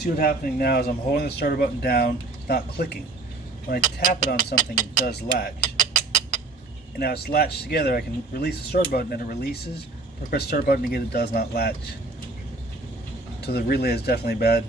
see what's happening now is I'm holding the starter button down, it's not clicking. When I tap it on something, it does latch. And now it's latched together. I can release the starter button and it releases. But I press the start button again, it does not latch. So the relay is definitely bad.